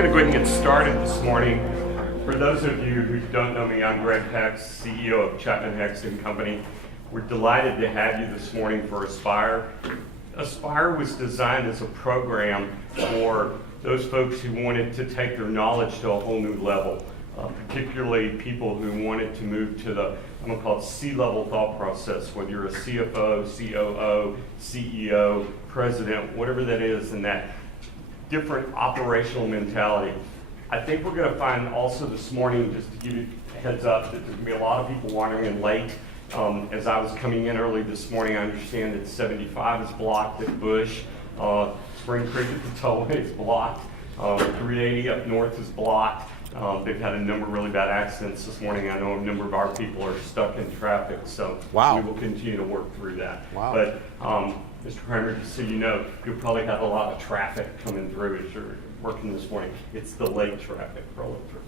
going to go ahead and get started this morning. For those of you who don't know me, I'm Greg Hex, CEO of Chapman Hex & Company. We're delighted to have you this morning for Aspire. Aspire was designed as a program for those folks who wanted to take their knowledge to a whole new level, particularly people who wanted to move to the, I'm going to call it C-level thought process, whether you're a CFO, COO, CEO, president, whatever that is, and that different operational mentality. I think we're going to find also this morning, just to give you a heads up, that there's going to be a lot of people wandering in late. As I was coming in early this morning, I understand that 75 is blocked at Bush. Spring Creek at the tollway is blocked. 380 up north is blocked. They've had a number of really bad accidents this morning. I know a number of our people are stuck in traffic, so we will continue to work through that. Wow. But Mr. Kramer, just so you know, you'll probably have a lot of traffic coming through as you're working this morning. It's the late traffic rolling through.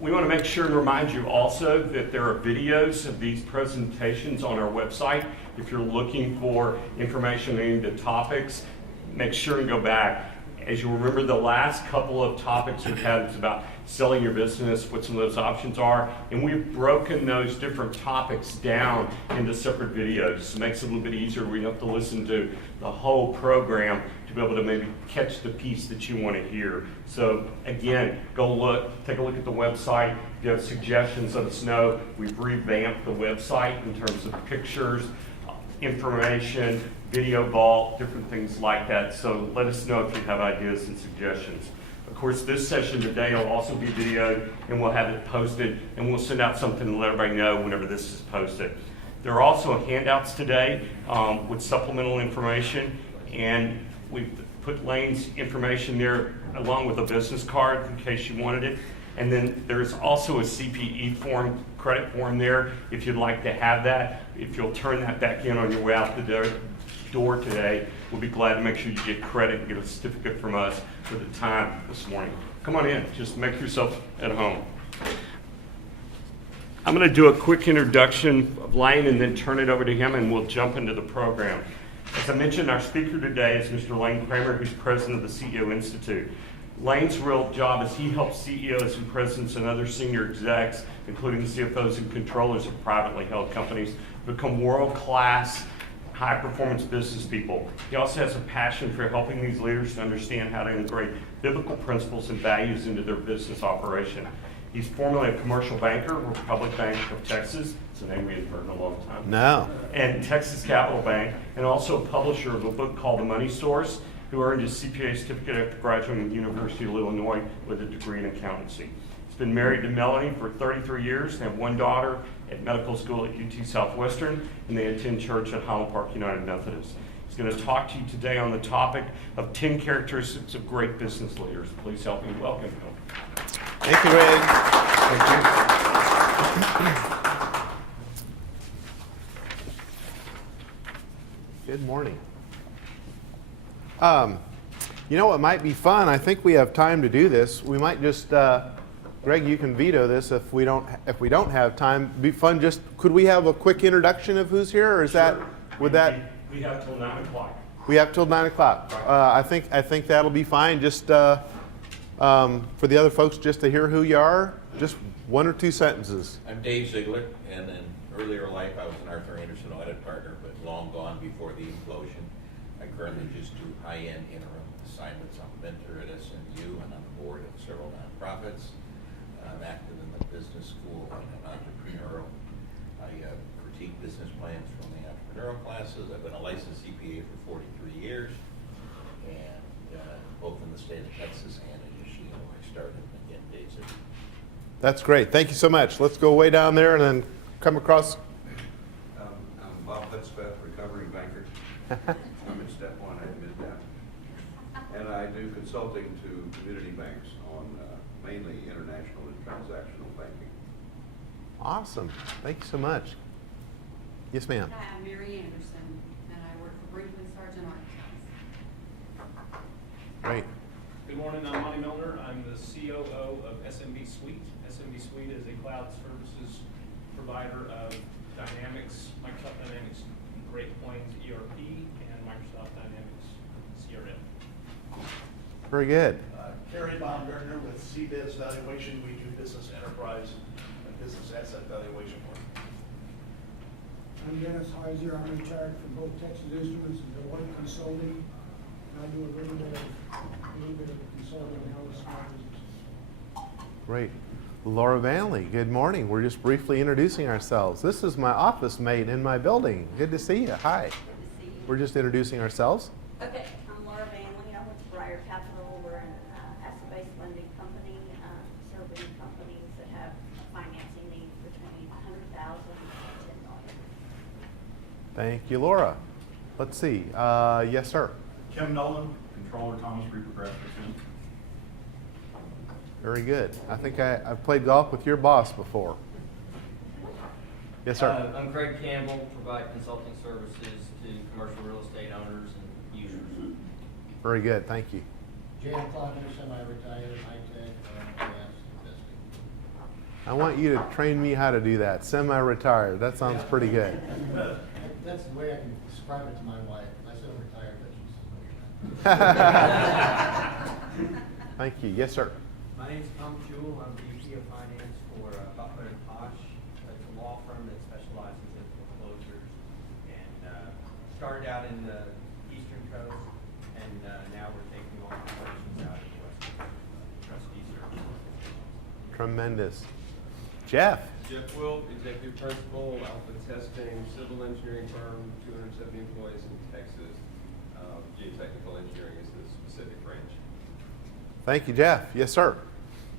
We want to make sure and remind you also that there are videos of these presentations on our website. If you're looking for information on any of the topics, make sure and go back. As you remember, the last couple of topics we've had is about selling your business, what some of those options are, and we've broken those different topics down into separate videos. So it makes it a little bit easier. We don't have to listen to the whole program to be able to maybe catch the piece that you want to hear. So again, go look, take a look at the website. If you have suggestions, let us know. We've revamped the website in terms of pictures, information, video vault, different things like that. So let us know if you have ideas and suggestions. Of course, this session today will also be videoed, and we'll have it posted, and we'll send out something to let everybody know whenever this is posted. There are also handouts today with supplemental information, and we've put Lane's information there along with a business card in case you wanted it. And then there's also a CPE form, credit form there, if you'd like to have that. If you'll turn that back in on your way out the door today, we'll be glad to make sure you get credit and get a certificate from us for the time this morning. Come on in, just make yourself at home. I'm going to do a quick introduction of Lane and then turn it over to him, and we'll jump into the program. As I mentioned, our speaker today is Mr. Lane Kramer, who's president of the CEO Institute. Lane's real job is he helps CEOs and presidents and other senior execs, including CFOs and controllers of privately held companies, become world-class, high-performance business people. He also has a passion for helping these leaders to understand how to integrate biblical principles and values into their business operation. He's formerly a commercial banker, Republic Bank of Texas. It's a name we hadn't heard in a long time. No. And Texas Capital Bank, and also a publisher of a book called The Money Source, who earned his CPA certificate after graduating from the University of Illinois with a degree in accountancy. He's been married to Melanie for 33 years. They have one daughter at medical school at UT Southwestern, and they attend church at Highland Park United Methodist. He's going to talk to you today on the topic of 10 characteristics of great business leaders. Please help me welcome him. Thank you, Ray. Thank you. Good morning. You know what might be fun? I think we have time to do this. We might just, Greg, you can veto this if we don't have time. It'd be fun. Just could we have a quick introduction of who's here, or is Sure. that would that? We have till 9 o'clock. We have till 9 o'clock. I think that'll be fine. Just for the other folks, just to hear who you are. Just one or two sentences. I'm Dave Ziegler, and in earlier life I was an Arthur Anderson audit partner, but long gone before the implosion. I currently just do high-end interim assignments. I'm a mentor at SMU and on the board of several nonprofits. I'm active in the business school and an entrepreneurial. I critique business plans from the entrepreneurial classes. I've been a licensed CPA for 43 years, and both in the state of Texas and in Michigan, where I started, again, Dave Ziegler. That's great. Thank you so much. Let's go way down there and then come across. I'm Bob Hudspeth, recovering banker. I'm in step one, I admit that. And I do consulting to community banks on mainly international and transactional banking. Awesome. Thank you so much. Yes, ma'am. Hi, I'm Mary Anderson, and I work for Brinkley Sargent Arkansas. Great. Good morning, I'm Monty Milner. I'm the COO of SMB Suite. SMB Suite is a cloud services provider of Dynamics, Microsoft Dynamics Great Plains ERP, and Microsoft Dynamics CRM. Very good. Terry Baumgartner with CBIZ Valuation. We do business enterprise and business asset valuation work. I'm Dennis Heiser. I'm retired from both Texas Instruments and Deloitte Consulting. I do a little bit of consulting in other small businesses. Great. Laura Vanley, good morning. We're just briefly introducing ourselves. This is my office mate in my building. Good to see you. Hi. Good to see you. We're just introducing ourselves. Okay, I'm Laura Vanley. I'm with Briar Capital. We're an asset-based lending company serving companies that have financing needs between $100,000 and $10 million. Thank you, Laura. Let's see. Yes, sir. Kim Nolan, Controller, Thomas Reaper Graphics. Very good. I think I've played golf with your boss before. Yes, sir. I'm Craig Campbell, provide consulting services to commercial real estate owners and users. Very good. Thank you. Jan Clocker, semi-retired, high-tech, gas investing. I want you to train me how to do that. Semi-retired. That sounds pretty good. That's the way I can describe it to my wife. I said I'm retired, but she says, no, you're not. Thank you. Yes, sir. My name's Tom Jewell. I'm VP of Finance for Butler & Posh. It's a law firm that specializes in foreclosures and started out in the Eastern Coast, and now we're taking on operations out in the West Coast, trustee services. Tremendous. Jeff. Jeff Wilt, Executive Principal, Alpha Testing, Civil Engineering Firm, 270 employees in Texas. Geotechnical Engineering is the specific branch. Thank you, Jeff. Yes, sir.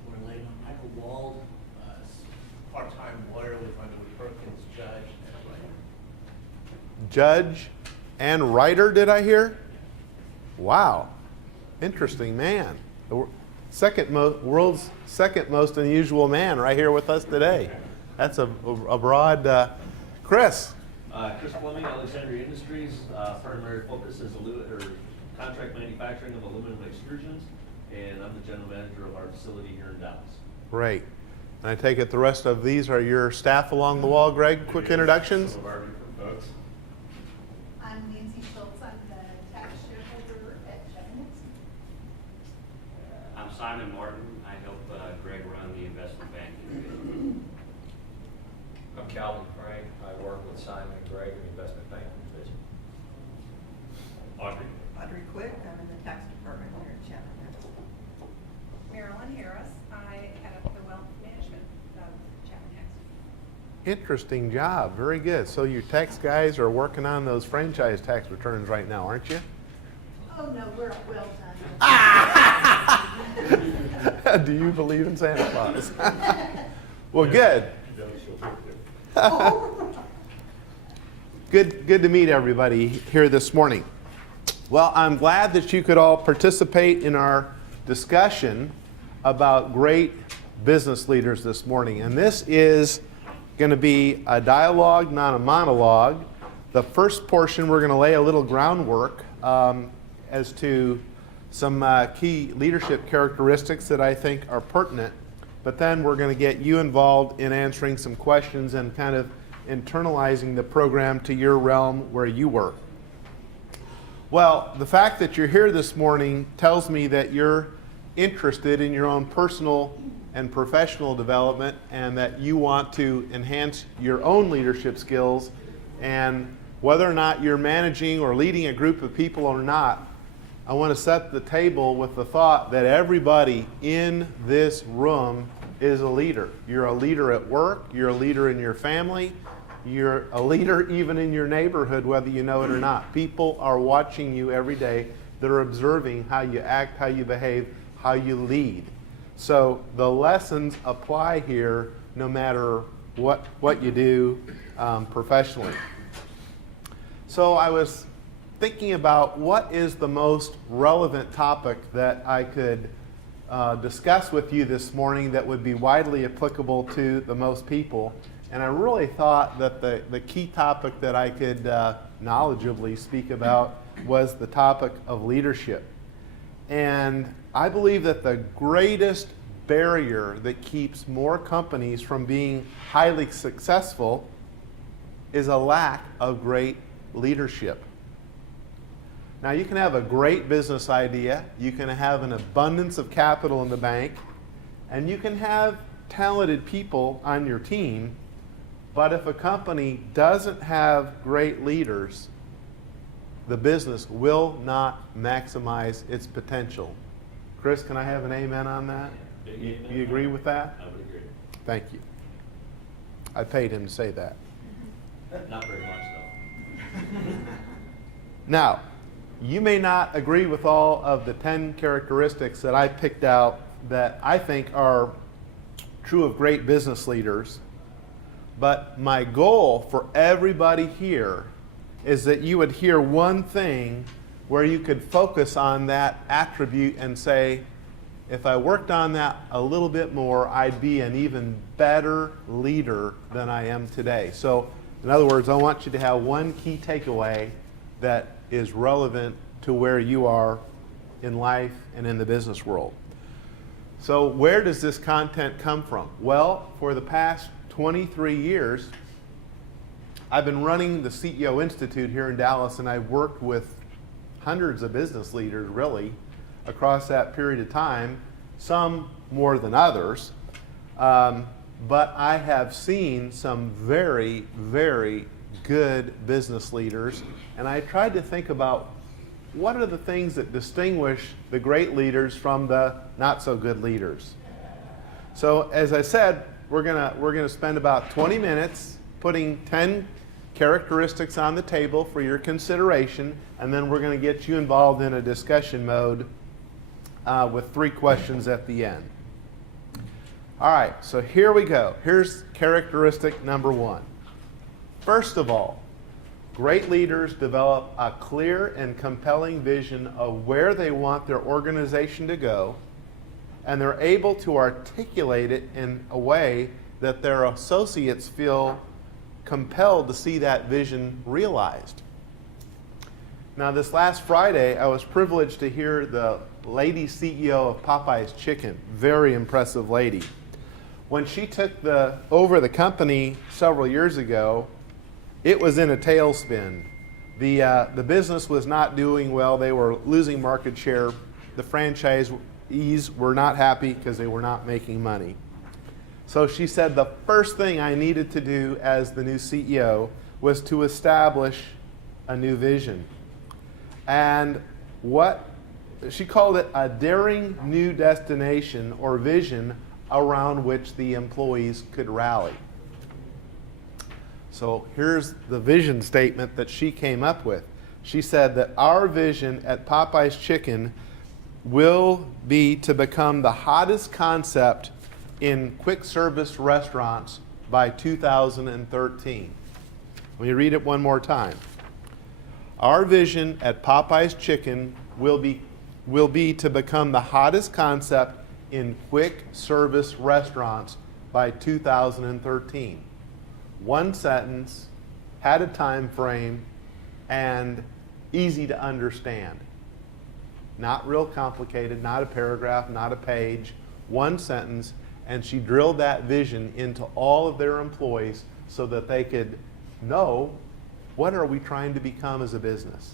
We're late on Michael Wald, part-time lawyer with Underwood Perkins, judge and writer. Judge and writer, did I hear? Wow. Interesting man. The world's second most unusual man right here with us today. That's a broad. Chris. Chris Fleming, Alexandria Industries. Primary focus is contract manufacturing of aluminum extrusions, and I'm the general manager of our facility here in Dallas. Great. And I take it the rest of these are your staff along the wall, Greg? Quick introductions? Some of our different folks. I'm Nancy Schultz. I'm the tax shareholder at Chapman. I'm Simon Martin. I help Greg run the investment banking division. I'm Calvin Frank. I work with Simon and Greg in the investment banking division. Audrey. Audrey Quick. I'm in the tax department here at Chapman. Marilyn Harris. I head up the wealth management of Chapman Hicks. Interesting job. Very good. So your tax guys are working on those franchise tax returns right now, aren't you? Oh, no, we're well done. Do you believe in Santa Claus? Well, good. Good to meet everybody here this morning. Well, I'm glad that you could all participate in our discussion about great business leaders this morning. And this is going to be a dialogue, not a monologue. The first portion, we're going to lay a little groundwork as to some key leadership characteristics that I think are pertinent. But then we're going to get you involved in answering some questions and kind of internalizing the program to your realm where you work. Well, the fact that you're here this morning tells me that you're interested in your own personal and professional development and that you want to enhance your own leadership skills. And whether or not you're managing or leading a group of people or not, I want to set the table with the thought that everybody in this room is a leader. You're a leader at work, you're a leader in your family, you're a leader even in your neighborhood, whether you know it or not. People are watching you every day. They're observing how you act, how you behave, how you lead. So the lessons apply here no matter what you do professionally. So I was thinking about what is the most relevant topic that I could discuss with you this morning that would be widely applicable to the most people. And I really thought that the key topic that I could knowledgeably speak about was the topic of leadership. And I believe that the greatest barrier that keeps more companies from being highly successful is a lack of great leadership. Now, you can have a great business idea, you can have an abundance of capital in the bank, and you can have talented people on your team, but if a company doesn't have great leaders, the business will not maximize its potential. Chris, can I have an amen on that? Big You, amen. you agree with that? I would agree. Thank you. I paid him to say that. Not very much, though. Now, you may not agree with all of the 10 characteristics that I picked out that I think are true of great business leaders, but my goal for everybody here is that you would hear one thing where you could focus on that attribute and say, if I worked on that a little bit more, I'd be an even better leader than I am today. So, in other words, I want you to have one key takeaway that is relevant to where you are in life and in the business world. So, where does this content come from? Well, for the past 23 years, I've been running the CEO Institute here in Dallas, and I've worked with hundreds of business leaders, really, across that period of time, some more than others. But I have seen some very, very good business leaders, and I tried to think about what are the things that distinguish the great leaders from the not so good leaders. So, as I said, we're gonna spend about 20 minutes putting 10 characteristics on the table for your consideration, and then we're going to get you involved in a discussion mode with 3 questions at the end. All right, so here we go. Here's characteristic number 1. First of all, great leaders develop a clear and compelling vision of where they want their organization to go, and they're able to articulate it in a way that their associates feel compelled to see that vision realized. Now, this last Friday, I was privileged to hear the lady CEO of Popeye's Chicken, very impressive lady. When she took over the company several years ago, it was in a tailspin. The business was not doing well. They were losing market share. The franchisees were not happy because they were not making money. So she said the first thing I needed to do as the new CEO was to establish a new vision. And what she called it a daring new destination or vision around which the employees could rally. So here's the vision statement that she came up with. She said that our vision at Popeye's Chicken will be to become the hottest concept in quick service restaurants by 2013. Let me read it one more time. Our vision at Popeye's Chicken will be to become the hottest concept in quick service restaurants by 2013. One sentence, had a time frame, and easy to understand. Not real complicated, not a paragraph, not a page, one sentence, and she drilled that vision into all of their employees so that they could know, what are we trying to become as a business?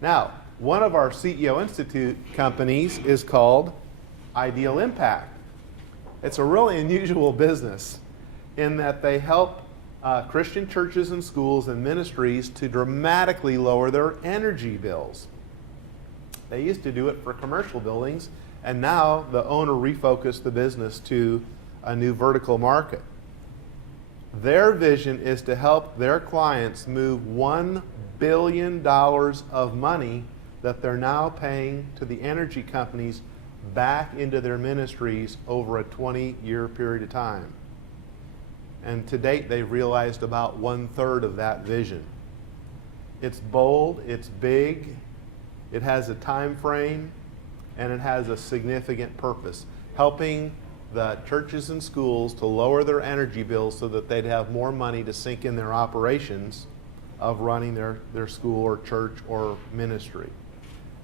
Now, one of our CEO Institute companies is called Ideal Impact. It's a really unusual business in that they help Christian churches and schools and ministries to dramatically lower their energy bills. They used to do it for commercial buildings, and now the owner refocused the business to a new vertical market. Their vision is to help their clients move $1 billion of money that they're now paying to the energy companies back into their ministries over a 20-year period of time. And to date, they've realized about 1/3 of that vision. It's bold, it's big, it has a time frame, and it has a significant purpose, helping the churches and schools to lower their energy bills so that they'd have more money to sink in their operations of running their school or church or ministry.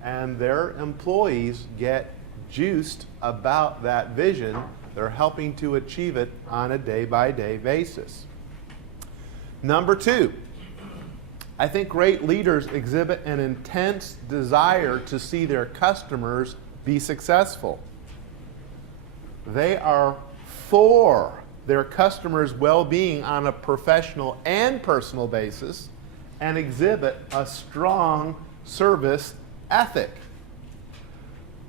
And their employees get juiced about that vision. They're helping to achieve it on a day-by-day basis. Number 2, I think great leaders exhibit an intense desire to see their customers be successful. They are for their customers' well-being on a professional and personal basis and exhibit a strong service ethic.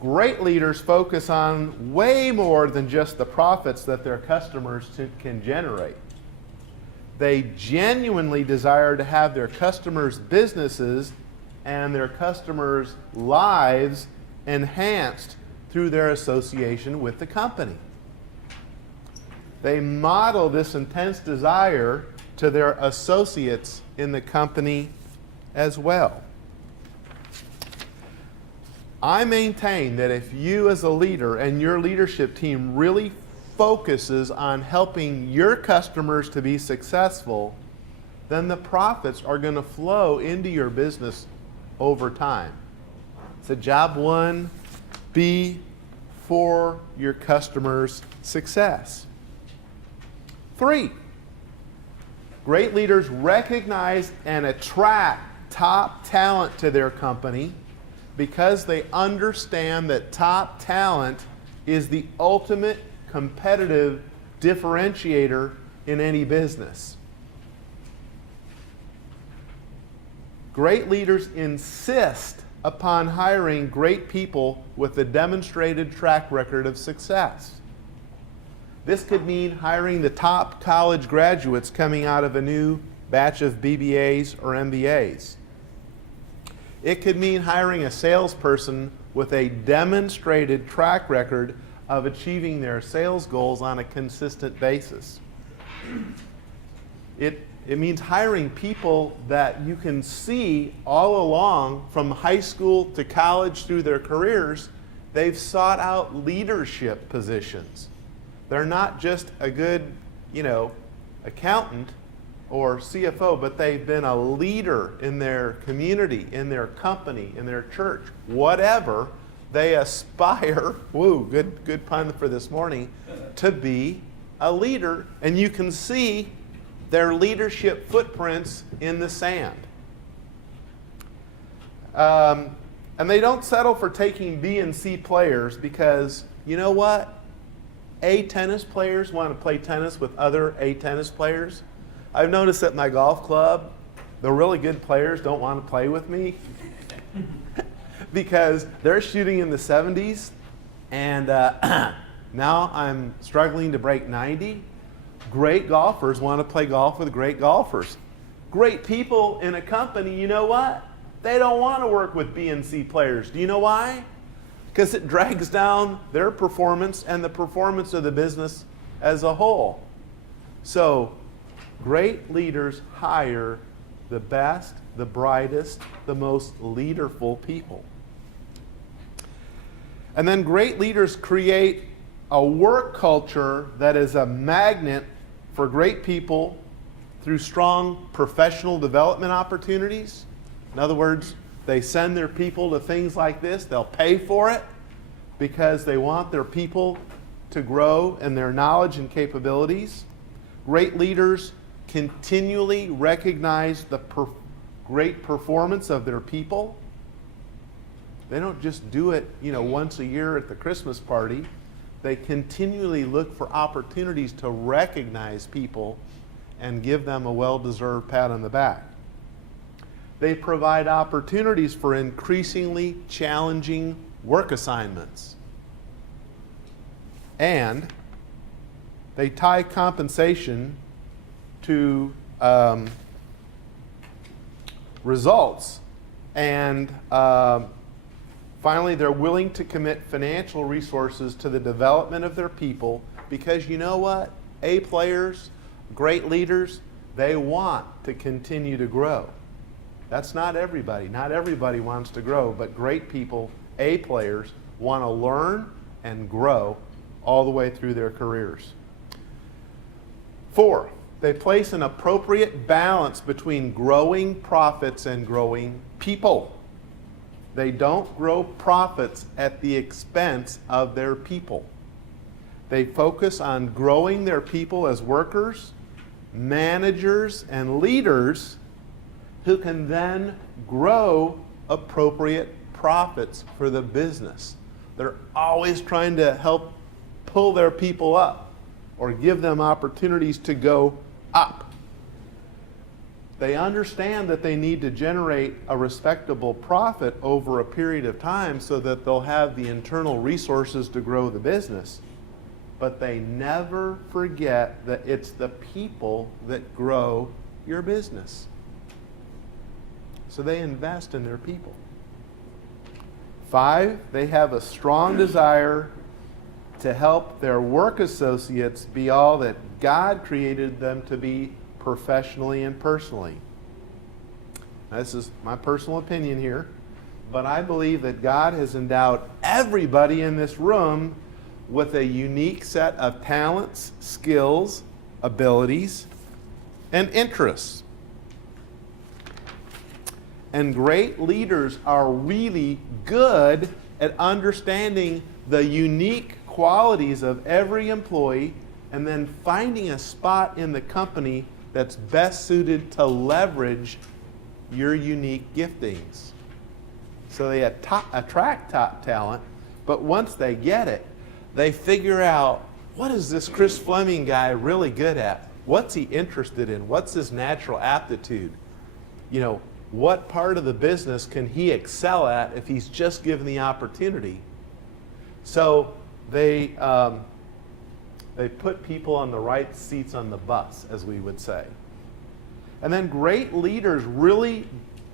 Great leaders focus on way more than just the profits that their customers can generate. They genuinely desire to have their customers' businesses and their customers' lives enhanced through their association with the company. They model this intense desire to their associates in the company as well. I maintain that if you as a leader and your leadership team really focuses on helping your customers to be successful, then the profits are going to flow into your business over time. So job one, be for your customers' success. 3, great leaders recognize and attract top talent to their company because they understand that top talent is the ultimate competitive differentiator in any business. Great leaders insist upon hiring great people with a demonstrated track record of success. This could mean hiring the top college graduates coming out of a new batch of BBAs or MBAs. It could mean hiring a salesperson with a demonstrated track record of achieving their sales goals on a consistent basis. It means hiring people that you can see all along from high school to college through their careers, they've sought out leadership positions. They're not just a good, accountant or CFO, but they've been a leader in their community, in their company, in their church, whatever. They aspire, good pun for this morning, to be a leader, and you can see their leadership footprints in the sand. And they don't settle for taking B and C players because, you know what? A tennis players want to play tennis with other A tennis players. I've noticed at my golf club, the really good players don't want to play with me because they're shooting in the 70s, and now I'm struggling to break 90. Great golfers want to play golf with great golfers. Great people in a company, you know what? They don't want to work with B and C players. Do you know why? Because it drags down their performance and the performance of the business as a whole. So, great leaders hire the best, the brightest, the most leaderful people. And then great leaders create a work culture that is a magnet for great people through strong professional development opportunities. In other words, they send their people to things like this. They'll pay for it because they want their people to grow in their knowledge and capabilities. Great leaders continually recognize the great performance of their people. They don't just do it, once a year at the Christmas party. They continually look for opportunities to recognize people and give them a well-deserved pat on the back. They provide opportunities for increasingly challenging work assignments. And they tie compensation to results. And finally, they're willing to commit financial resources to the development of their people because you know what? A players, great leaders, they want to continue to grow. That's not everybody. Not everybody wants to grow, but great people, A players, want to learn and grow all the way through their careers. 4, they place an appropriate balance between growing profits and growing people. They don't grow profits at the expense of their people. They focus on growing their people as workers, managers, and leaders who can then grow appropriate profits for the business. They're always trying to help pull their people up or give them opportunities to go up. They understand that they need to generate a respectable profit over a period of time so that they'll have the internal resources to grow the business. But they never forget that it's the people that grow your business. So they invest in their people. 5, they have a strong desire to help their work associates be all that God created them to be professionally and personally. Now, this is my personal opinion here, but I believe that God has endowed everybody in this room with a unique set of talents, skills, abilities, and interests. And great leaders are really good at understanding the unique qualities of every employee and then finding a spot in the company that's best suited to leverage your unique giftings. So they attract top talent, but once they get it, they figure out, what is this Chris Fleming guy really good at? What's he interested in? What's his natural aptitude? You know, what part of the business can he excel at if he's just given the opportunity? So they put people on the right seats on the bus, as we would say. And then great leaders really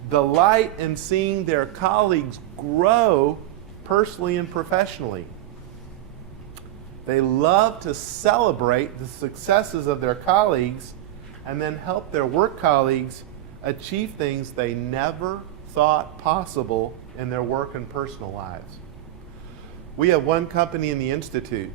delight in seeing their colleagues grow personally and professionally. They love to celebrate the successes of their colleagues and then help their work colleagues achieve things they never thought possible in their work and personal lives. We have one company in the Institute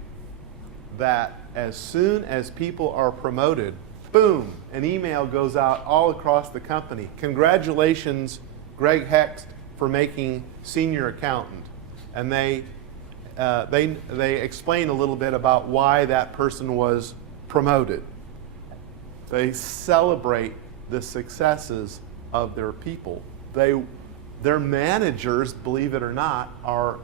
that as soon as people are promoted, boom, an email goes out all across the company. Congratulations, Greg Hext, for making senior accountant. And they explain a little bit about why that person was promoted. They celebrate the successes of their people. Their managers, believe it or not, are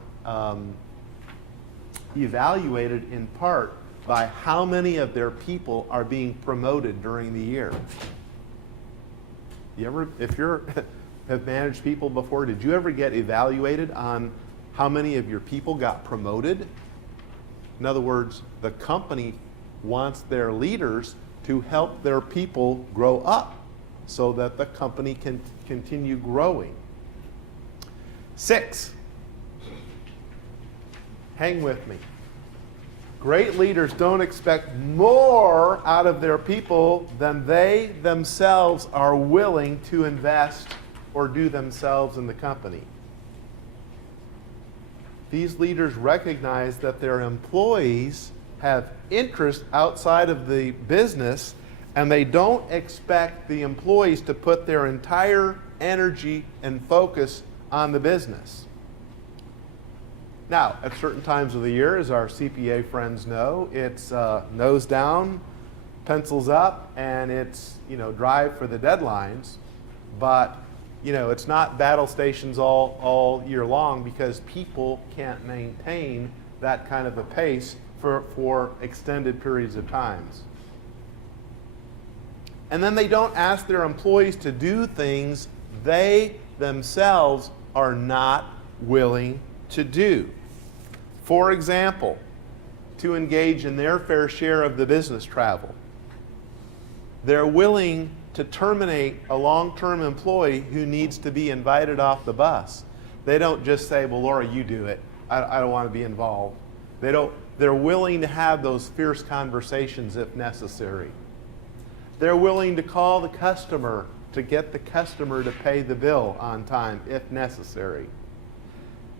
evaluated in part by how many of their people are being promoted during the year. If you have managed people before, did you ever get evaluated on how many of your people got promoted? In other words, the company wants their leaders to help their people grow up so that the company can continue growing. 6, hang with me. Great leaders don't expect more out of their people than they themselves are willing to invest or do themselves in the company. These leaders recognize that their employees have interest outside of the business, and they don't expect the employees to put their entire energy and focus on the business. Now, at certain times of the year, as our CPA friends know, it's nose down, pencils up, and it's, drive for the deadlines. But, it's not battle stations all year long, because people can't maintain that kind of a pace for extended periods of times. And then they don't ask their employees to do things they themselves are not willing to do. For example, to engage in their fair share of the business travel. They're willing to terminate a long-term employee who needs to be invited off the bus. They don't just say, well, Laura, you do it. I don't want to be involved. They're willing to have those fierce conversations if necessary. They're willing to call the customer to get the customer to pay the bill on time if necessary.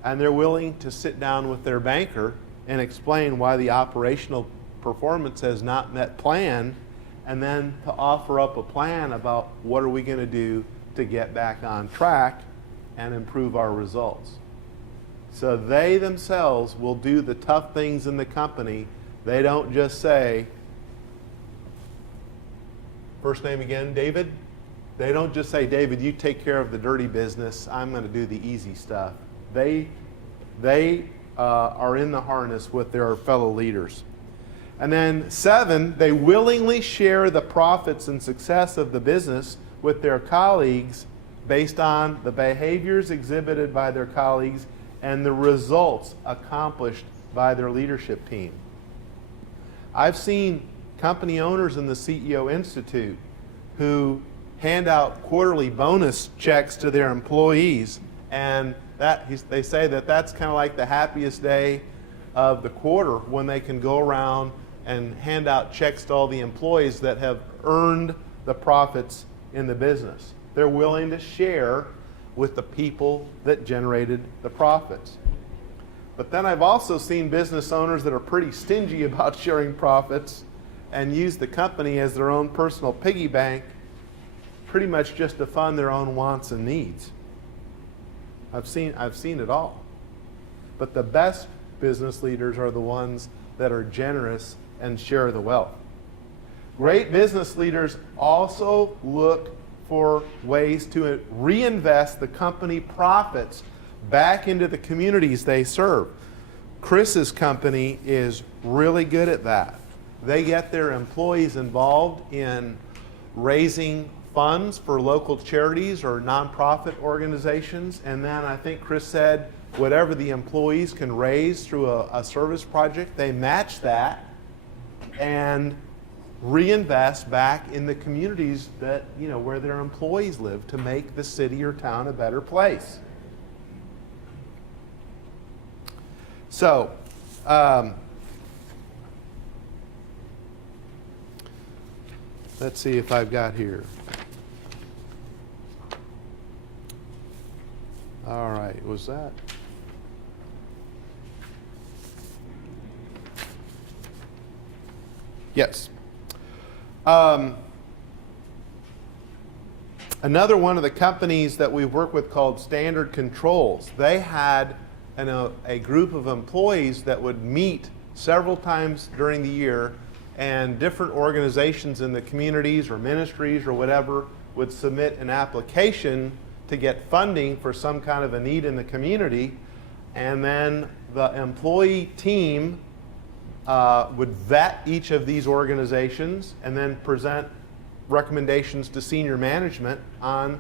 And they're willing to sit down with their banker and explain why the operational performance has not met plan, and then to offer up a plan about what are we going to do to get back on track and improve our results. So they themselves will do the tough things in the company. They don't just say, first name again, David? They don't just say, David, you take care of the dirty business. I'm going to do the easy stuff. They are in the harness with their fellow leaders. And then 7, they willingly share the profits and success of the business with their colleagues based on the behaviors exhibited by their colleagues and the results accomplished by their leadership team. I've seen company owners in the CEO Institute who hand out quarterly bonus checks to their employees, and they say that that's kind of like the happiest day of the quarter when they can go around and hand out checks to all the employees that have earned the profits in the business. They're willing to share with the people that generated the profits. But then I've also seen business owners that are pretty stingy about sharing profits and use the company as their own personal piggy bank, pretty much just to fund their own wants and needs. I've seen it all. But the best business leaders are the ones that are generous and share the wealth. Great business leaders also look for ways to reinvest the company profits back into the communities they serve. Chris's company is really good at that. They get their employees involved in raising funds for local charities or nonprofit organizations, and then I think Chris said whatever the employees can raise through a service project, they match that and reinvest back in the communities that, where their employees live to make the city or town a better place. So, let's see if I've got here. All right, was that? Yes. Another one of the companies that we work with called Standard Controls, they had a group of employees that would meet several times during the year, and different organizations in the communities or ministries or whatever would submit an application to get funding for some kind of a need in the community, and then the employee team would vet each of these organizations and then present recommendations to senior management on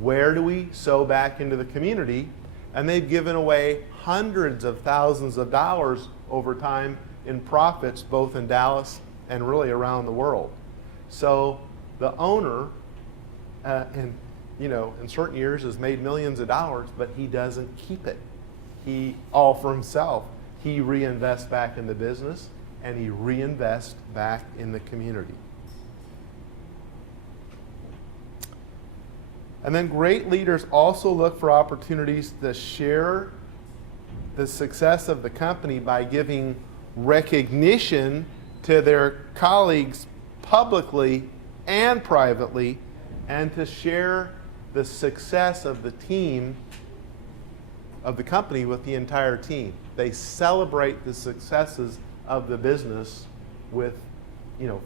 where do we sow back into the community. And they've given away hundreds of thousands of dollars over time in profits, both in Dallas and really around the world. So the owner, in certain years has made millions of dollars, but he doesn't keep it. He, all for himself. He reinvests back in the business, and he reinvests back in the community. And then great leaders also look for opportunities to share the success of the company by giving recognition to their colleagues publicly and privately, and to share the success of the team, of the company, with the entire team. They celebrate the successes of the business with,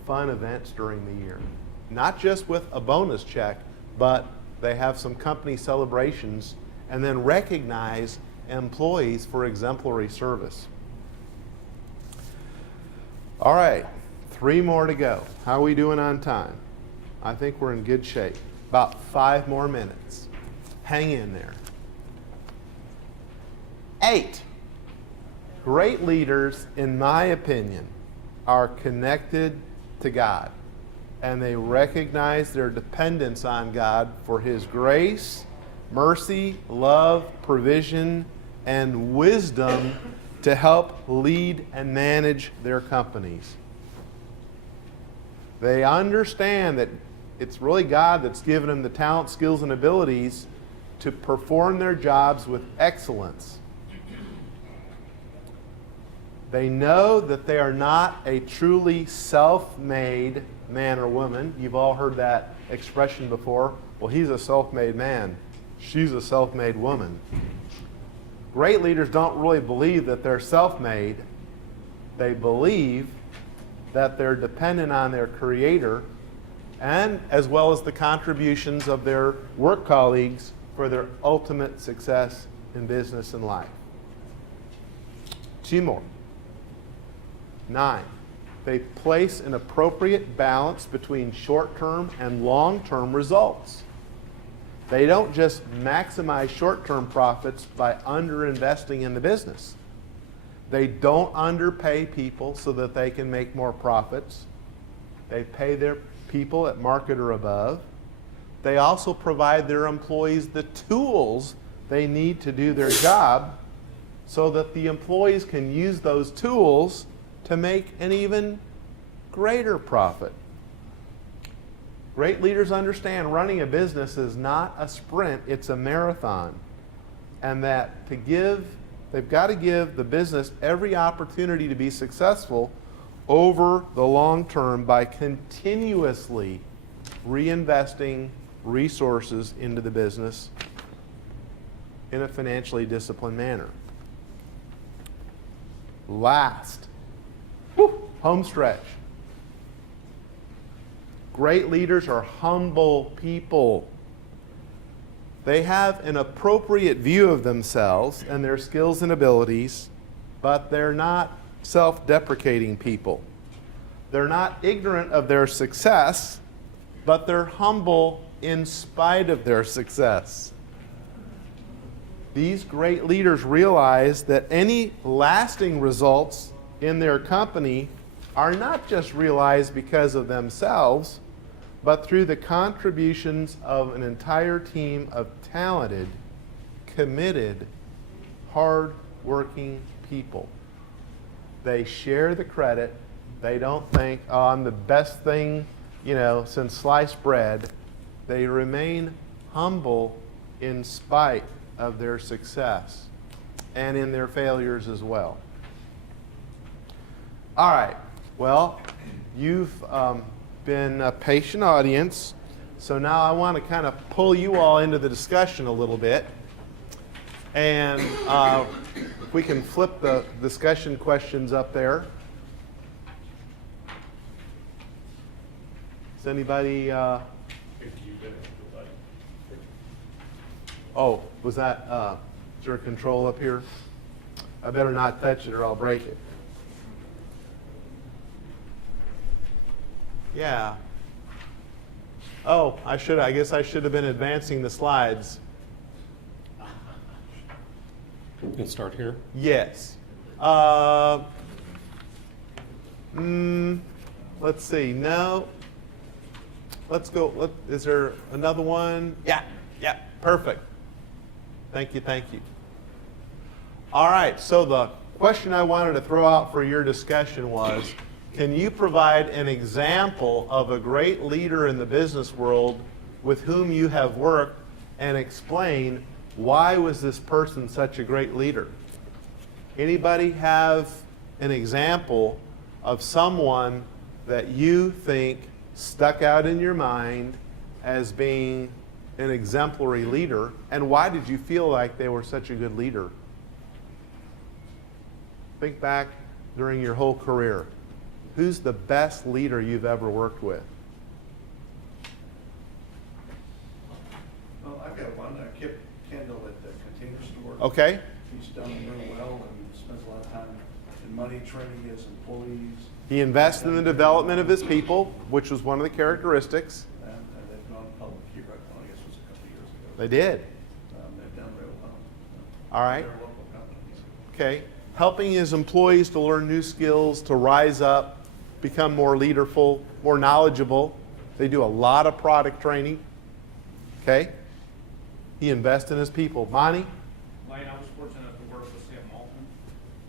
fun events during the year. Not just with a bonus check, but they have some company celebrations and then recognize employees for exemplary service. All right, 3 more to go. How are we doing on time? I think we're in good shape. About 5 more minutes. Hang in there. 8. Great leaders, in my opinion, are connected to God, and they recognize their dependence on God for His grace, mercy, love, provision, and wisdom to help lead and manage their companies. They understand that it's really God that's given them the talent, skills, and abilities to perform their jobs with excellence. They know that they are not a truly self-made man or woman. You've all heard that expression before. Well, he's a self-made man. She's a self-made woman. Great leaders don't really believe that they're self-made. They believe that they're dependent on their Creator and as well as the contributions of their work colleagues for their ultimate success in business and life. 2 more. 9, they place an appropriate balance between short-term and long-term results. They don't just maximize short-term profits by underinvesting in the business. They don't underpay people so that they can make more profits. They pay their people at market or above. They also provide their employees the tools they need to do their job so that the employees can use those tools to make an even greater profit. Great leaders understand running a business is not a sprint, it's a marathon. And that they've got to give the business every opportunity to be successful over the long term by continuously reinvesting resources into the business in a financially disciplined manner. Last, home stretch. Great leaders are humble people. They have an appropriate view of themselves and their skills and abilities, but they're not self-deprecating people. They're not ignorant of their success, but they're humble in spite of their success. These great leaders realize that any lasting results in their company are not just realized because of themselves, but through the contributions of an entire team of talented, committed, hard-working people. They share the credit. They don't think, oh, I'm the best thing, since sliced bread. They remain humble in spite of their success and in their failures as well. All right. Well, you've been a patient audience, so now I want to kind of pull you all into the discussion a little bit. And we can flip the discussion questions up there. Does anybody... Oh, was that, is there a control up here? I better not touch it or I'll break it. Yeah. Oh, I guess I should have been advancing the slides. You can start here. Yes. Let's see. No. Let's go. Is there another one? Yeah. Perfect. Thank you. All right. So the question I wanted to throw out for your discussion was, can you provide an example of a great leader in the business world with whom you have worked and explain why was this person such a great leader? Anybody have an example of someone that you think stuck out in your mind as being an exemplary leader, and why did you feel like they were such a good leader? Think back during your whole career. Who's the best leader you've ever worked with? Well, I've got one, Kip Kendall at the Container Store. Okay. He's done real well and spends a lot of time in money training his employees. He invested in the development of his people, which was one of the characteristics. And they've gone public here, I guess it was a couple of years ago. They did. They've done real well. All right. They're local companies. Okay. Helping his employees to learn new skills, to rise up, become more leaderful, more knowledgeable. They do a lot of product training. Okay? He invests in his people. Monty? Lane, I was fortunate enough to work with Sam Malton.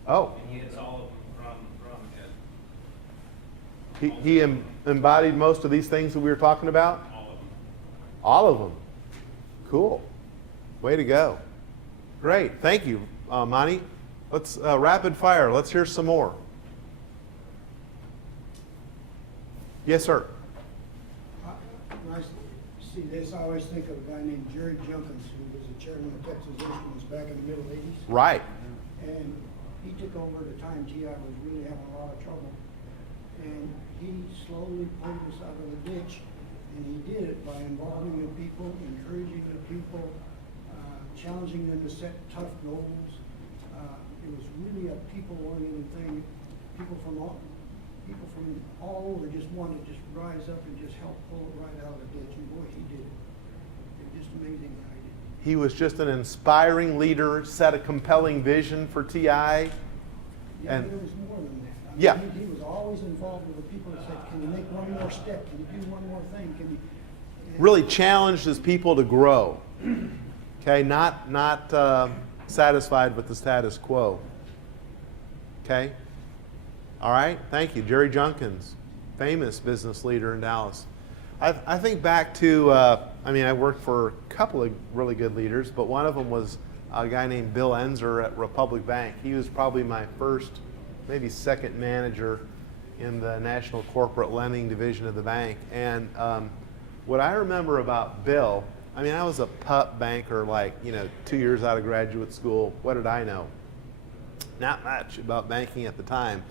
Oh. And he hits all of them from He embodied most of these things that we were talking about? all of them. All of them. Cool. Way to go. Great. Thank you, Monty. Let's rapid fire. Let's hear some more. Yes, sir. When I see this, I always think of a guy named Jerry Junkins, who was the chairman of Texas Instruments back in the middle '80s. Right. And he took over at a time GI was really having a lot of trouble. And he slowly pulled us out of the ditch And he did it by involving the people, encouraging the people, challenging them to set tough goals. It was really a people-oriented thing. People from all over just wanted to just rise up and just help pull it right out of the ditch. And boy, he did it. It was just amazing how he did it. He was just an inspiring leader, set a compelling vision for TI. Yeah, And there was more than that. I mean, yeah. he was always involved with the people that said, can you make one more step? Can you do one more thing? Can you? Really challenged his people to grow. Okay, not satisfied with the status quo. Okay? All right, thank you. Jerry Junkins, famous business leader in Dallas. I think back to, I worked for a couple of really good leaders, but one of them was a guy named Bill Enzer at Republic Bank. He was probably my first, maybe second manager in the National Corporate Lending Division of the bank. And what I remember about Bill, I was a pup banker, 2 years out of graduate school. What did I know? Not much about banking at the time.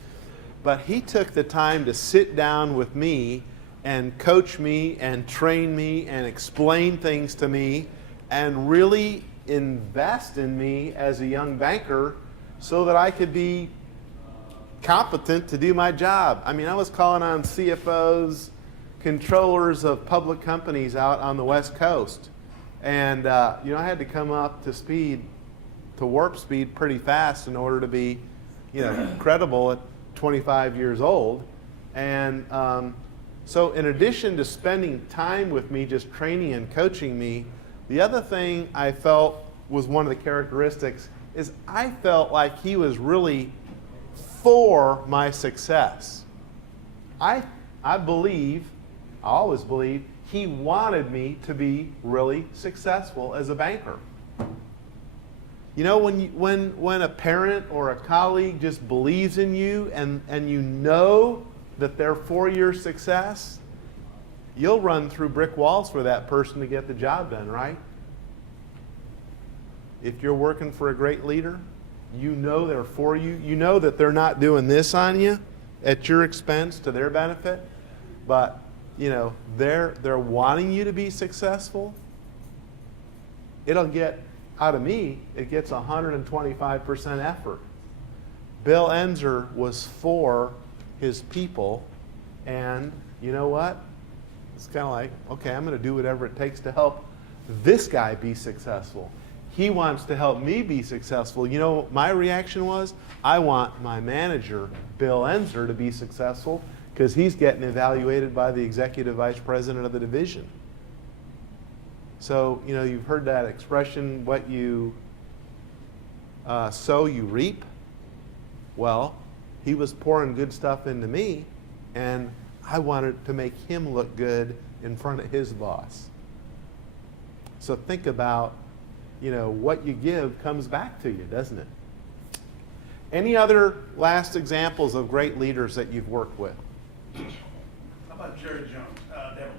But he took the time to sit down with me and coach me and train me and explain things to me and really invest in me as a young banker so that I could be competent to do my job. I was calling on CFOs, controllers of public companies out on the West Coast. And, I had to come up to speed, to warp speed pretty fast in order to be, credible at 25 years old. And so in addition to spending time with me, just training and coaching me, the other thing I felt was one of the characteristics is I felt like he was really for my success. I always believed he wanted me to be really successful as a banker. When a parent or a colleague just believes in you and you know that they're for your success, you'll run through brick walls for that person to get the job done, right? If you're working for a great leader, you know they're for you. You know that they're not doing this on you at your expense to their benefit, but they're wanting you to be successful. It'll get, out of me, it gets 125% effort. Bill Enzer was for his people, and you know what? It's kind of like, okay, I'm going to do whatever it takes to help this guy be successful. He wants to help me be successful. My reaction was, I want my manager, Bill Enzer, to be successful because he's getting evaluated by the executive vice president of the division. So, you've heard that expression, what you sow, you reap. Well, he was pouring good stuff into me, and I wanted to make him look good in front of his boss. So think about, what you give comes back to you, doesn't it? Any other last examples of great leaders that you've worked with? How about Jerry Jones? Never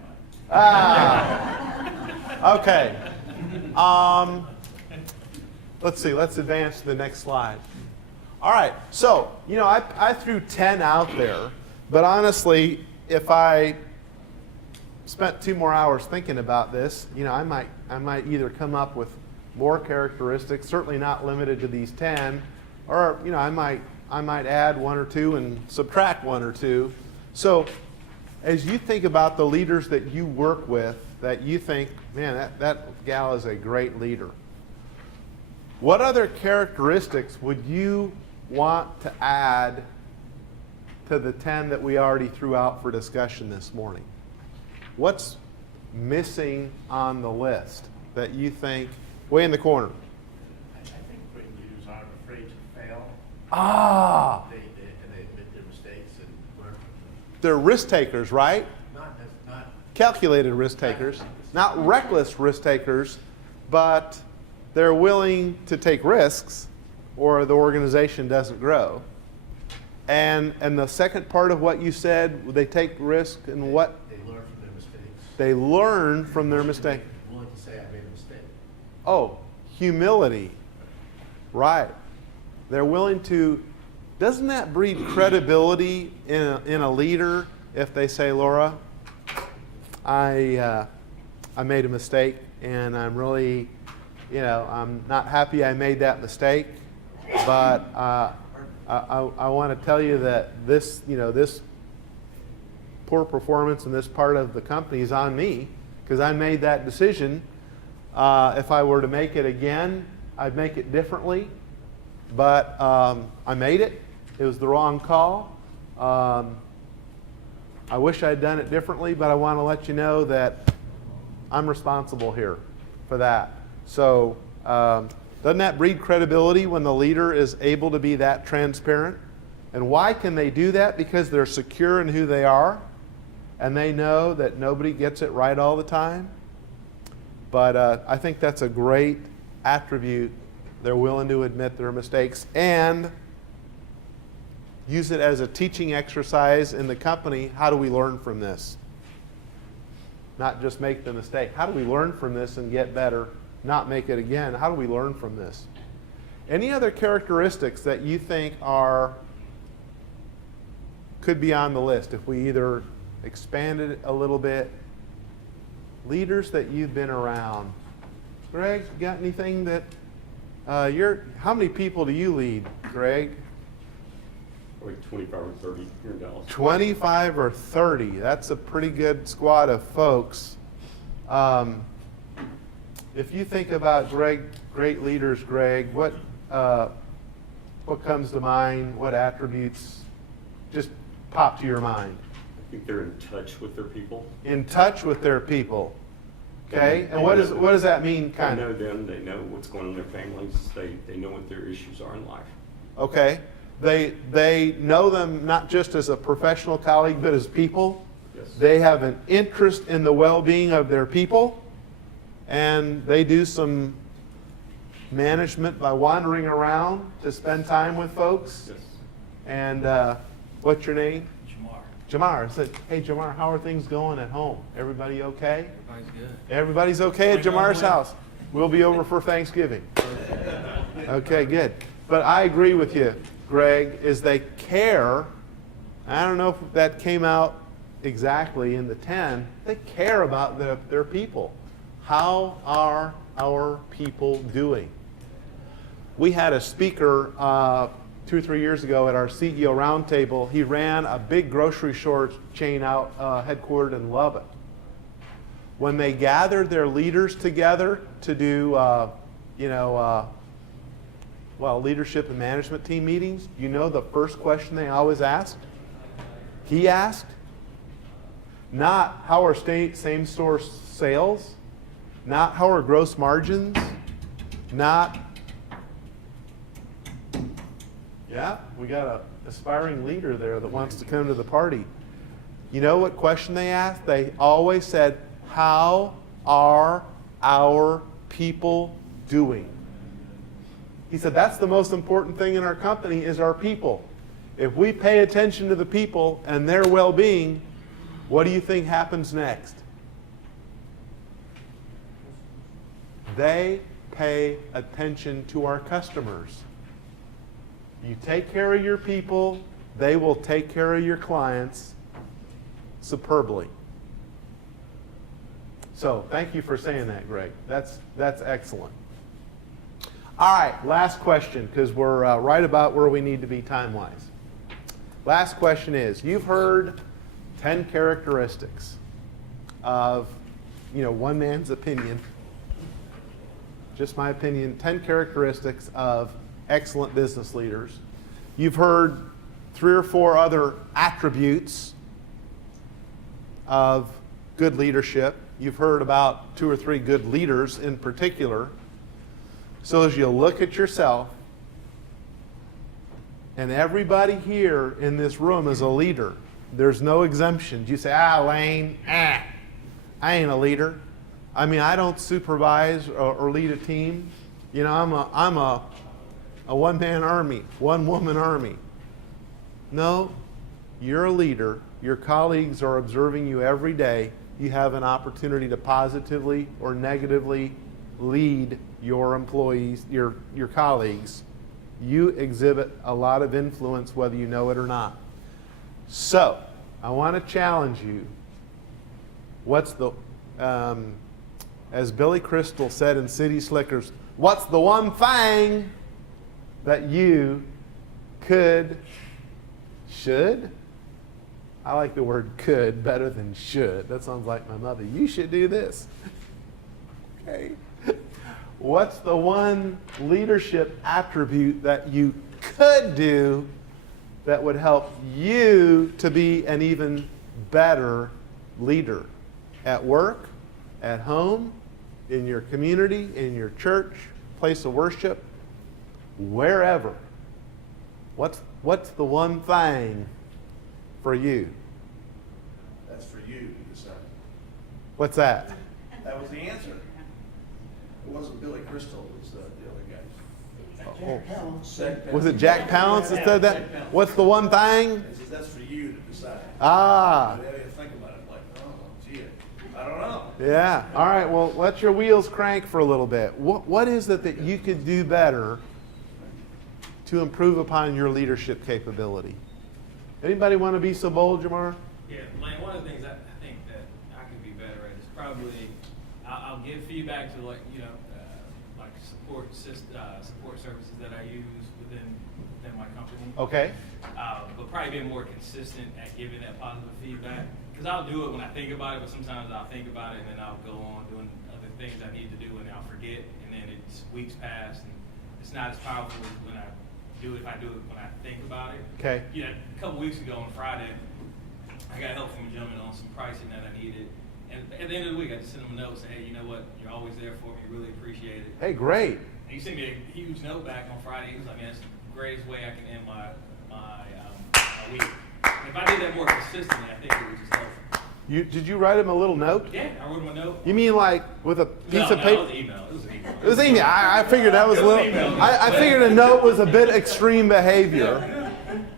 mind. Okay. Let's see. Let's advance to the next slide. All right. So, I threw 10 out there, but honestly, if I spent 2 more hours thinking about this, I might either come up with more characteristics, certainly not limited to these 10, or I might add 1 or 2 and subtract 1 or 2. So, as you think about the leaders that you work with, that you think, man, that gal is a great leader, what other characteristics would you want to add to the 10 that we already threw out for discussion this morning? What's missing on the list that you think, way in the corner? I think great leaders aren't afraid to fail. Ah! They admit their mistakes and learn from them. They're risk takers, right? Not Calculated risk takers, not reckless risk takers, but they're willing to take risks or the organization doesn't grow. And the second part of what you said, they take risk and what? They learn from their mistakes. They learn from their mistake. Willing to say, I made a mistake. Oh, humility. Right. They're willing to, doesn't that breed credibility in a leader if they say, Laura, I made a mistake, and I'm really, I'm not happy I made that mistake, but I want to tell you that this, this poor performance in this part of the company is on me, because I made that decision. If I were to make it again, I'd make it differently, but I made it. It was the wrong call. I wish I'd done it differently, but I want to let you know that I'm responsible here for that. So doesn't that breed credibility when the leader is able to be that transparent? And why can they do that? Because they're secure in who they are, and they know that nobody gets it right all the time. But I think that's a great attribute. They're willing to admit their mistakes and use it as a teaching exercise in the company. How do we learn from this? Not just make the mistake. How do we learn from this and get better? Not make it again. How do we learn from this? Any other characteristics that you think could be on the list if we either expanded it a little bit? Leaders that you've been around. Greg, you got anything that how many people do you lead, Greg? Like 25 or 30 here in Dallas. 25 or 30. That's a pretty good squad of folks. If you think about great leaders, Greg, what comes to mind? What attributes just pop to your mind? I think they're in touch with their people. In touch with their people. Okay, and what does that mean, kind of? They know them. They know what's going on in their families. They know what their issues are in life. Okay. They know them not just as a professional colleague, but as people. Yes. They have an interest in the well-being of their people, and they do some management by wandering around to spend time with folks. Yes. And what's your name? Jamar. Jamar. I said, hey, Jamar, how are things going at home? Everybody okay? Everybody's good. Everybody's okay at Jamar's house. We'll be over for Thanksgiving. Okay, good. But I agree with you, Greg, is they care. I don't know if that came out exactly in the 10. They care about their people. How are our people doing? We had a speaker 2 or 3 years ago at our CEO roundtable. He ran a big grocery store chain out headquartered in Lubbock. When they gathered their leaders together to do, leadership and management team meetings, you know the first question they always asked? He asked, not how are same store sales, not how are gross margins, not, yeah, we got an aspiring leader there that wants to come to the party. You know what question they asked? They always said, how are our people doing? He said, that's the most important thing in our company is our people. If we pay attention to the people and their well-being, what do you think happens next? They pay attention to our customers. You take care of your people, they will take care of your clients superbly. So thank you for saying that, Greg. That's excellent. All right, last question, because we're right about where we need to be time-wise. Last question is, you've heard 10 characteristics of, one man's opinion, just my opinion, 10 characteristics of excellent business leaders. You've heard 3 or 4 other attributes of good leadership. You've heard about 2 or 3 good leaders in particular. So as you look at yourself, and everybody here in this room is a leader. There's no exemptions. You say, Lane, I ain't a leader. I mean, I don't supervise or lead a team. I'm a one-man army, one-woman army. No, you're a leader. Your colleagues are observing you every day. You have an opportunity to positively or negatively lead your employees, your colleagues. You exhibit a lot of influence whether you know it or not. So, I want to challenge you What's the, as Billy Crystal said in City Slickers, what's the one thing that you should? I like the word could better than should. That sounds like my mother. You should do this. Okay. What's the one leadership attribute that you could do that would help you to be an even better leader at work, at home, in your community, in your church, place of worship, wherever? What's the one thing for you? That's for you to decide. What's that? That was the answer. It wasn't Billy Crystal, it was the other guy. Jack Palance. Jack Was it Palance. Jack Palance that said that? Jack Palance. What's the one thing? It says that's for you to decide. Ah. They had to think about it, like, oh, gee, I don't know. Yeah. All right. Well, let your wheels crank for a little bit. What is it that you could do better to improve upon your leadership capability? Anybody want to be so bold, Jamar? Yeah, Lane, one of the things I think that I could be better at is probably, I'll give feedback to like support services that I use within my company. Okay. But probably be more consistent at giving that positive feedback. Because I'll do it when I think about it, but sometimes I'll think about it and then I'll go on doing other things I need to do and I'll forget. And then it's weeks pass and it's not as powerful as when I do it, if I do it when I think about it. Okay. Yeah, a couple weeks ago on Friday, I got help from a gentleman on some pricing that I needed. And at the end of the week, I just sent him a note saying, hey, you know what, you're always there for me, really appreciate it. Hey, great. And he sent me a huge note back on Friday. He was like, man, that's the greatest way I can end my week. And if I did that more consistently, I think it would just help. Did you write him a little note? Yeah, I wrote him a note. You mean like with a piece of paper? No, it was an email. It was an email. It was email. I figured that was a little. I figured a note was a bit extreme behavior.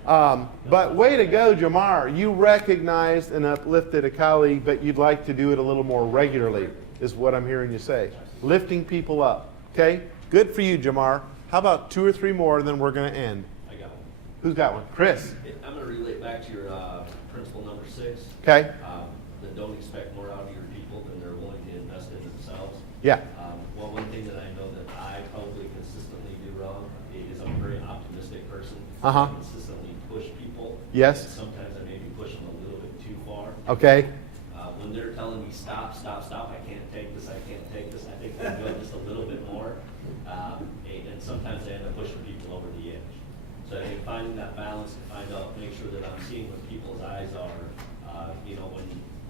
But way to go, Jamar. You recognized and uplifted a colleague, but you'd like to do it a little more regularly, is what I'm hearing you say. Lifting people up. Okay? Good for you, Jamar. How about 2 or 3 more, and then we're going to end? I got one. Who's got one? Chris. I'm going to relate back to your principle number 6. Okay. That don't expect more out of your people than they're willing to invest in themselves. Yeah. Well, one thing that I know that I probably consistently do wrong is I'm a very optimistic person. Uh-huh. I consistently push people. Yes. And sometimes I maybe push them a little bit too far. Okay. When they're telling me stop, I can't take this, I think they can go just a little bit more. And sometimes I end up pushing people over the edge. So I think finding that balance and make sure that I'm seeing what people's eyes are,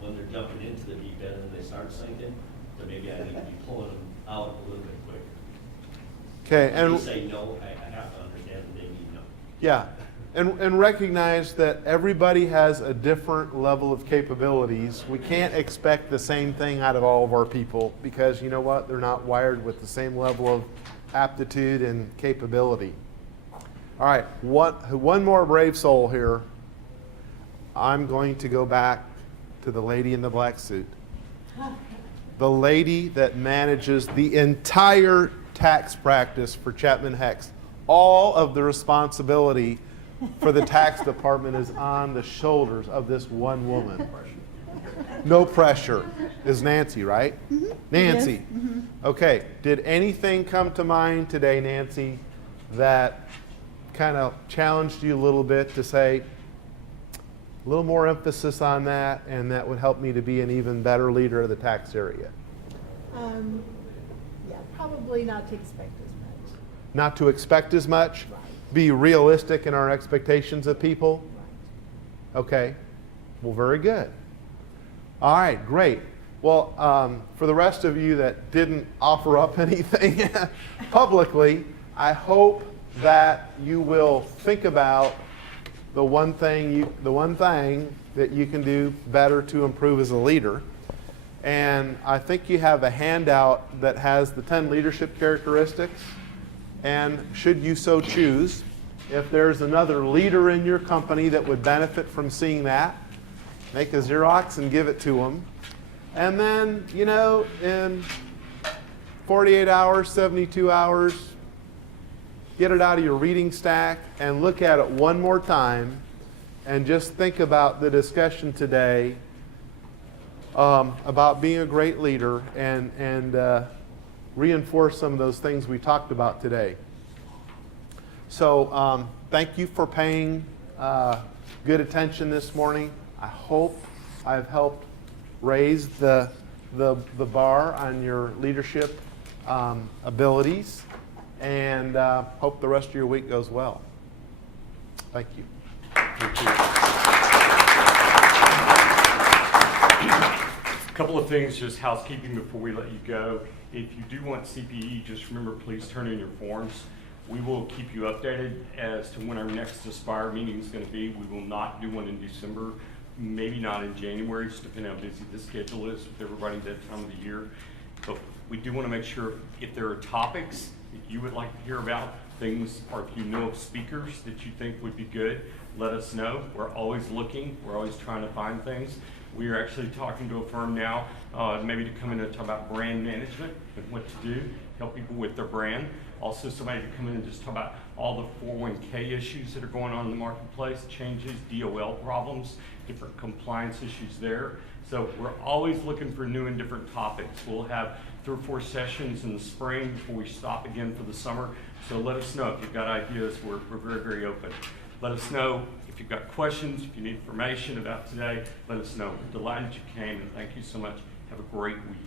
when they're jumping into the deep end and they start sinking, then maybe I need to be pulling them out a little bit quicker. Okay. When And you say no, I have to understand that they need no. yeah. And recognize that everybody has a different level of capabilities. We can't expect the same thing out of all of our people because you know what? They're not wired with the same level of aptitude and capability. All right, one more brave soul here. I'm going to go back to the lady in the black suit. The lady that manages the entire tax practice for Chapman Hex. All of the responsibility for the tax department is on the shoulders of this one woman. No pressure is Nancy, right? Mm-hmm. Nancy. Yes. Mm-hmm. Okay, did anything come to mind today, Nancy, that kind of challenged you a little bit to say a little more emphasis on that and that would help me to be an even better leader of the tax area? Yeah, probably not to expect as much. Not to expect as much? Right. Be realistic in our expectations of people? Right. Okay. Well, very good. All right, great. Well, for the rest of you that didn't offer up anything publicly, I hope that you will think about the one thing that you can do better to improve as a leader. And I think you have a handout that has the 10 leadership characteristics. And should you so choose, if there's another leader in your company that would benefit from seeing that, make a Xerox and give it to them. And then, in 48 hours, 72 hours, get it out of your reading stack and look at it one more time and just think about the discussion today about being a great leader and reinforce some of those things we talked about today. So thank you for paying good attention this morning. I hope I've helped raise the bar on your leadership abilities, and hope the rest of your week goes well. Thank you. Thank you. A couple of things, just housekeeping before we let you go. If you do want CPE, just remember, please turn in your forms. We will keep you updated as to when our next Aspire meeting is going to be. We will not do one in December, maybe not in January, just depending on how busy the schedule is with everybody that time of the year. But we do want to make sure if there are topics that you would like to hear about, things, or if you know of speakers that you think would be good, let us know. We're always looking. We're always trying to find things. We are actually talking to a firm now, maybe to come in and talk about brand management and what to do, help people with their brand. Also somebody to come in and just talk about all the 401k issues that are going on in the marketplace, changes, DOL problems, different compliance issues there. So we're always looking for new and different topics. We'll have 3 or 4 sessions in the spring before we stop again for the summer. So let us know if you've got ideas. We're very, very open. Let us know if you've got questions, if you need information about today, let us know. We're delighted you came, and thank you so much. Have a great week.